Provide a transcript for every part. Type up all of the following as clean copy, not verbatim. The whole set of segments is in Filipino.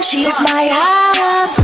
she's my house.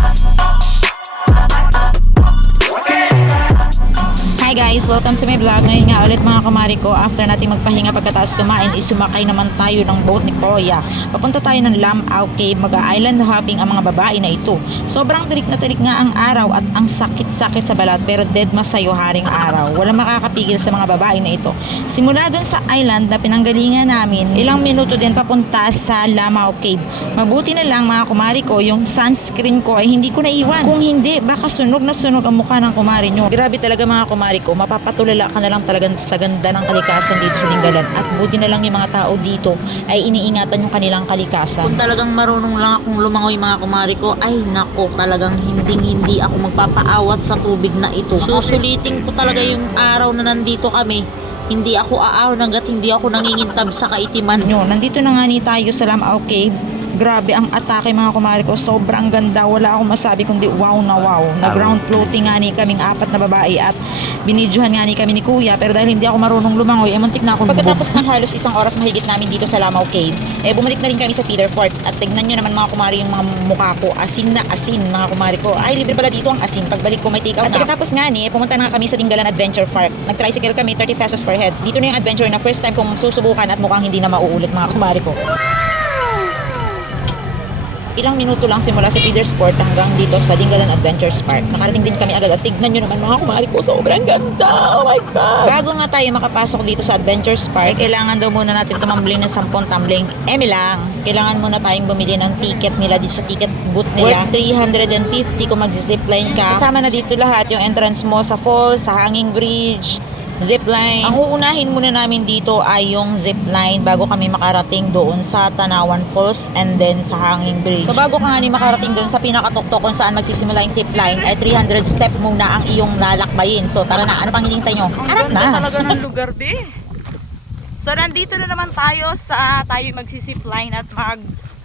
Hi guys! Welcome to my vlog. Ngayon nga ulit mga kumari ko, after natin magpahinga pagkatapos kumain, isumakay naman tayo ng boat ni Kuya. Papunta tayo ng Lamau Cave, mag-island hopping ang mga babae na ito. Sobrang tirik na tirik nga ang araw at ang sakit-sakit sa balat, pero dead masayo haring araw. Walang makakapigil sa mga babae na ito. Simula dun sa island na pinanggalingan namin, ilang minuto din papunta sa Lamau Cave. Mabuti na lang mga kumari ko, yung sunscreen ko ay hindi ko naiwan. Kung hindi, baka sunog na sunog ang mukha ng kumari nyo. Grabe talaga mga kumari ko, mapapatulala ka na lang talaga sa ganda ng kalikasan dito sa Dingalan. At buti na lang yung mga tao dito ay iniingatan yung kanilang kalikasan. Kung talagang marunong lang akong lumangoy mga kumari ko, ay nako, talagang hindi ako magpapaawat sa tubig na ito. Susulitin ko talaga yung araw na nandito kami. Hindi ako aaw hanggat hindi ako nangingintab sa kaitiman. Nandito na nga ni tayo sa Lamau Cave. Grabe ang atake mga kumari ko, sobrang ganda, wala akong masabi kundi wow na wow. Na ground floating nga ni kaming apat na babae at binidyohan nga ni kami ni Kuya, pero dahil hindi ako marunong lumangoy, muntik na ako. Pagkatapos ng halos isang oras mahigit namin dito sa Lamau Cave, bumalik na rin kami sa Feeder Fort at tignan nyo naman mga kumari yung mga mukha ko, asin na asin mga kumari ko. Ay, libre pala dito ang asin, pagbalik ko may take out na. Pagkatapos nga pumunta na kami sa Dingalan Adventure Park. Nag-tricycle kami, 30 pesos per head. Dito na yung adventure na first time kong susubukan at mukhang hindi na mauulit mga kumari ko. Ilang minuto lang simula sa Feeder Sport hanggang dito sa Dingalan Adventures Park. Nakarating din kami agad at tignan nyo naman mga kumari ko, sobrang ganda. Oh my God! Bago nga tayo makapasok dito sa Adventures Park, kailangan daw muna natin tumambling ng 10 tumbling. Lang. Kailangan muna tayong bumili ng ticket nila dito sa ticket booth nila. Worth 350 kung mag-zipline ka. Kasama na dito lahat yung entrance mo sa falls, sa hanging bridge, zipline. Ang uunahin muna namin dito ay yung zipline bago kami makarating doon sa Tanawan Falls and then sa Hanging Bridge. So bago ka nga makarating doon sa pinakatuktok kung saan magsisimula yung zipline ay 300 step muna ang iyong lalakbayin. So tara na, ano pang hinihintay nyo? Arap na! Ang talaga ng lugar din. So nandito na naman tayo sa tayo magsisipline at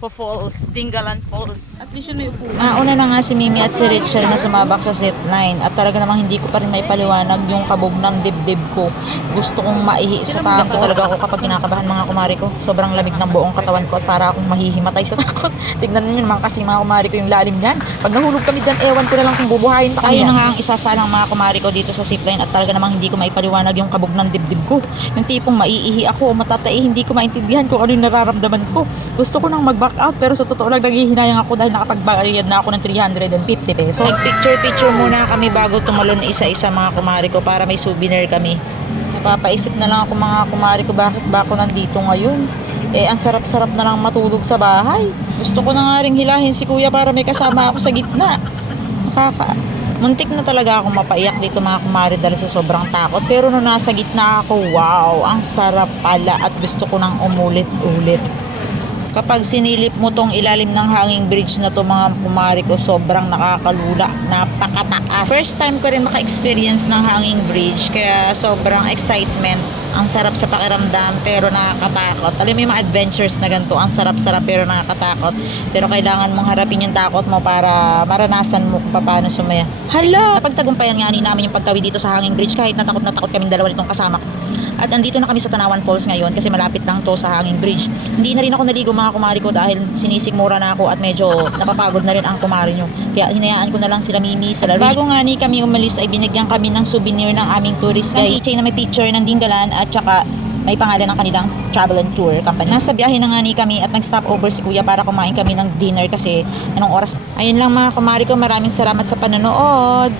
falls, Dingalan Falls. At least yun may upuan. Una na nga si Mimi at si Richard na sumabak sa zipline at talaga namang hindi ko pa rin may paliwanag yung kabog ng dibdib ko. Gusto kong maihi sa takot talaga ako kapag kinakabahan mga kumari ko. Sobrang lamig ng buong katawan ko at para akong mahihimatay sa takot. Tignan niyo naman kasi mga kumari ko yung lalim niyan. Pag nahulog kami dyan, ewan ko na lang kung bubuhayin pa kami. Tayo na nga ang isasalang mga kumari ko dito sa zipline at talaga namang hindi ko maipaliwanag yung kabog ng dibdib ko. Yung tipong maiihi ako o matatay, hindi ko maintindihan kung ano yung nararamdaman ko. Gusto ko nang mag-back out pero sa totoo lang naghihinayang ako dahil nakapagbayad na ako ng 350 pesos. Nag-picture muna kami bago tumalon isa-isa mga kumari ko para may souvenir kami. Napapaisip na lang ako mga kumari ko, bakit ba ako nandito ngayon? Ang sarap-sarap na lang matulog sa bahay. Gusto ko na nga ring hilahin si Kuya para may kasama ako sa gitna. Muntik na talaga ako mapaiyak dito mga kumari dahil sa sobrang takot. Pero nung nasa gitna ako, wow, ang sarap pala at gusto ko nang umulit-ulit. Kapag sinilip mo tong ilalim ng hanging bridge na to mga kumari ko, sobrang nakakalula, napakataas. First time ko rin maka-experience ng hanging bridge, kaya sobrang excitement. Ang sarap sa pakiramdam pero nakakatakot. Alam mo yung mga adventures na ganito, ang sarap-sarap pero nakakatakot. Pero kailangan mong harapin yung takot mo para maranasan mo kung paano sumaya. Hala! Napagtagumpayan nga namin yung pagtawid dito sa hanging bridge kahit natakot kaming dalawa nitong kasama ko. At andito na kami sa Tanawan Falls ngayon kasi malapit lang to sa hanging bridge. Hindi na rin ako naligo mga kumari ko dahil sinisigmura na ako at medyo napapagod na rin ang kumari nyo. Kaya hinayaan ko na lang sila Mimi, sila Rich. Bago nga kami umalis ay binigyan kami ng souvenir ng aming tourist guide. Keychain na may picture ng Dingalan at saka may pangalan ng kanilang travel and tour company. Nasa biyahe na nga kami at nag-stop over si Kuya para kumain kami ng dinner kasi anong oras. Ayun lang mga kumari ko, maraming salamat sa panonood.